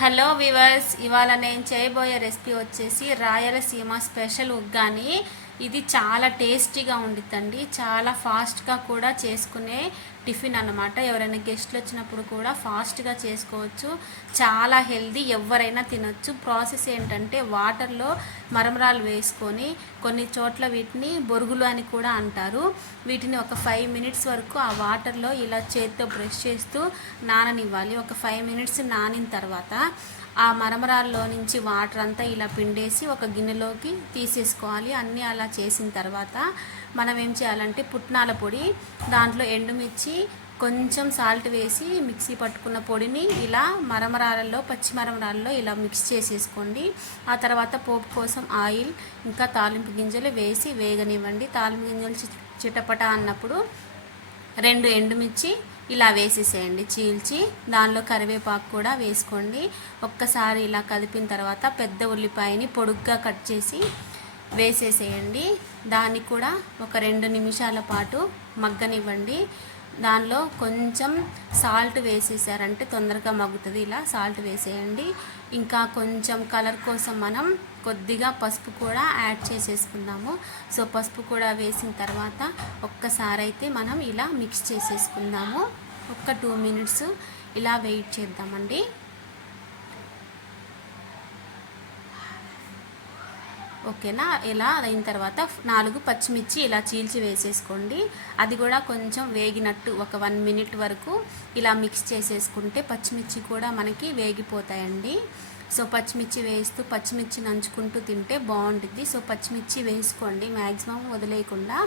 Hello viewers, ఇవాళ నేను చేయబోయే రెసిపీ వచ్చేసి రాయలసీమ స్పెషల్ ఉగ్గాని. ఇది చాలా టేస్టీగా ఉండిద్దండి. చాలా ఫాస్ట్గా కూడా చేసుకునే టిఫిన్ అన్నమాట. ఎవరైనా గెస్ట్లు వచ్చినప్పుడు కూడా ఫాస్ట్గా చేసుకోవచ్చు. చాలా హెల్దీ, ఎవరైనా తినొచ్చు. ప్రాసెస్ ఏంటంటే వాటర్లో మరమరాలు వేసుకొని, కొన్ని చోట్ల వీటిని బొరుగులు అని కూడా అంటారు. వీటిని ఒక 5 మినిట్స్ వరకు ఆ వాటర్లో ఇలా చేతితో బ్రష్ చేస్తూ నాననివ్వాలి. ఒక 5 మినిట్స్ నానిన తర్వాత ఆ మరమరాల్లో నుంచి వాటర్ అంతా ఇలా పిండేసి ఒక గిన్నెలోకి తీసేసుకోవాలి. అన్నీ అలా చేసిన తర్వాత మనం ఏం చేయాలంటే పుట్నాల పొడి, దాంట్లో ఎండుమిర్చి, కొంచెం సాల్ట్ వేసి మిక్సీ పట్టుకున్న పొడిని ఇలా మరమరాలలో, పచ్చి మరమరాలలో ఇలా మిక్స్ చేసేసుకోండి. ఆ తర్వాత పోపు కోసం ఆయిల్ ఇంకా తాలింపు గింజలు వేసి వేగనివ్వండి. తాలింపు గింజలు చిటపట అన్నప్పుడు 2 ఎండుమిర్చి ఇలా వేసేసేయండి చీల్చి. దానిలో కరివేపాకు కూడా వేసుకోండి. ఒక్కసారి ఇలా కలిపిన తర్వాత పెద్ద ఉల్లిపాయని పొడుగ్గా కట్ చేసి వేసేసేయండి. దాన్ని కూడా ఒక 2 నిమిషాల పాటు మగ్గనివ్వండి. దానిలో కొంచెం సాల్ట్ వేసేసారంటే తొందరగా మగ్గుతుంది. ఇలా సాల్ట్ వేసేయండి. ఇంకా కొంచెం కలర్ కోసం మనం కొద్దిగా పసుపు కూడా యాడ్ చేసేసుకుందాము. సో పసుపు కూడా వేసిన తర్వాత ఒక్కసారి అయితే మనం ఇలా మిక్స్ చేసేసుకుందాము. ఒక 2 మినిట్స్ ఇలా వెయిట్ చేద్దామండి. ఓకేనా? ఇలా అయిన తర్వాత 4 పచ్చిమిర్చి ఇలా చీల్చి వేసేసుకోండి. అది కూడా కొంచెం వేగినట్టు ఒక 1 మినిట్ వరకు ఇలా మిక్స్ చేసేసుకుంటే పచ్చిమిర్చి కూడా మనకి వేగిపోతాయండి. సో పచ్చిమిర్చి వేస్తూ పచ్చిమిర్చి నంచుకుంటూ తింటే బాగుంటుంది. సో పచ్చిమిర్చి వేసుకోండి మ్యాక్సిమం వదిలేయకుండా.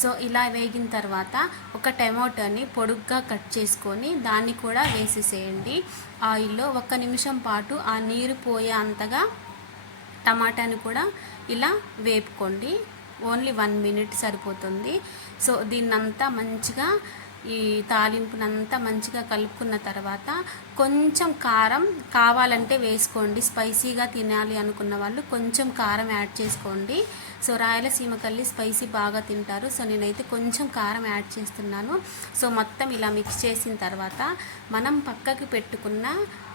సో ఇలా వేగిన తర్వాత ఒక టమాటోని పొడుగ్గా కట్ చేసుకొని దాన్ని కూడా వేసేసేయండి ఆయిల్లో. 1 నిమిషం పాటు ఆ నీరు పోయే అంతగా టమాటాని కూడా ఇలా వేపుకోండి. ఓన్లీ 1 మినిట్ సరిపోతుంది. సో దీన్నంతా మంచిగా, ఈ తాలింపునంతా మంచిగా కలుపుకున్న తర్వాత కొంచెం కారం కావాలంటే వేసుకోండి. స్పైసీగా తినాలి అనుకున్న వాళ్ళు కొంచెం కారం యాడ్ చేసుకోండి. సో రాయలసీమ కల్లి స్పైసీ బాగా తింటారు. సో నేనైతే కొంచెం కారం యాడ్ చేస్తున్నాను. సో మొత్తం ఇలా మిక్స్ చేసిన తర్వాత మనం పక్కకి పెట్టుకున్న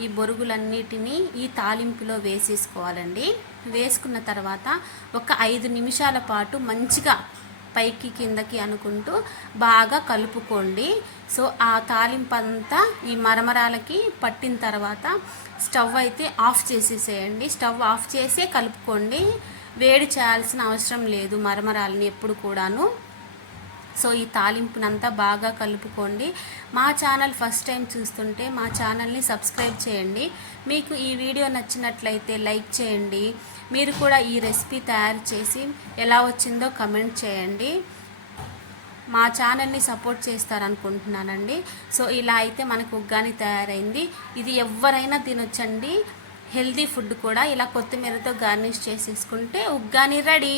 ఈ బొరుగులన్నిటినీ ఈ తాలింపులో వేసేసుకోవాలండి. వేసుకున్న తర్వాత ఒక 5 నిమిషాల పాటు మంచిగా పైకి కిందకి అనుకుంటూ బాగా కలుపుకోండి. సో ఆ తాలింపు అంతా ఈ మరమరాలకి పట్టిన తర్వాత స్టవ్ అయితే ఆఫ్ చేసేసేయండి. స్టవ్ ఆఫ్ చేసే కలుపుకోండి. వేడి చేయాల్సిన అవసరం లేదు మరమరాలని ఎప్పుడు కూడాను. సో ఈ తాలింపునంతా బాగా కలుపుకోండి. మా ఛానల్ ఫస్ట్ టైం చూస్తుంటే మా ఛానల్ని సబ్స్క్రైబ్ చేయండి. మీకు ఈ వీడియో నచ్చినట్లయితే లైక్ చేయండి. మీరు కూడా ఈ రెసిపీ తయారు చేసి ఎలా వచ్చిందో కమెంట్ చేయండి. మా ఛానల్ని సపోర్ట్ చేస్తారనుకుంటున్నానండి. సో ఇలా అయితే మనకు ఉగ్గాని తయారైంది. ఇది ఎవరైనా తినొచ్చండి. హెల్దీ ఫుడ్ కూడా. ఇలా కొత్తిమీరతో గార్నిష్ చేసేసుకుంటే ఉగ్గాని రెడీ.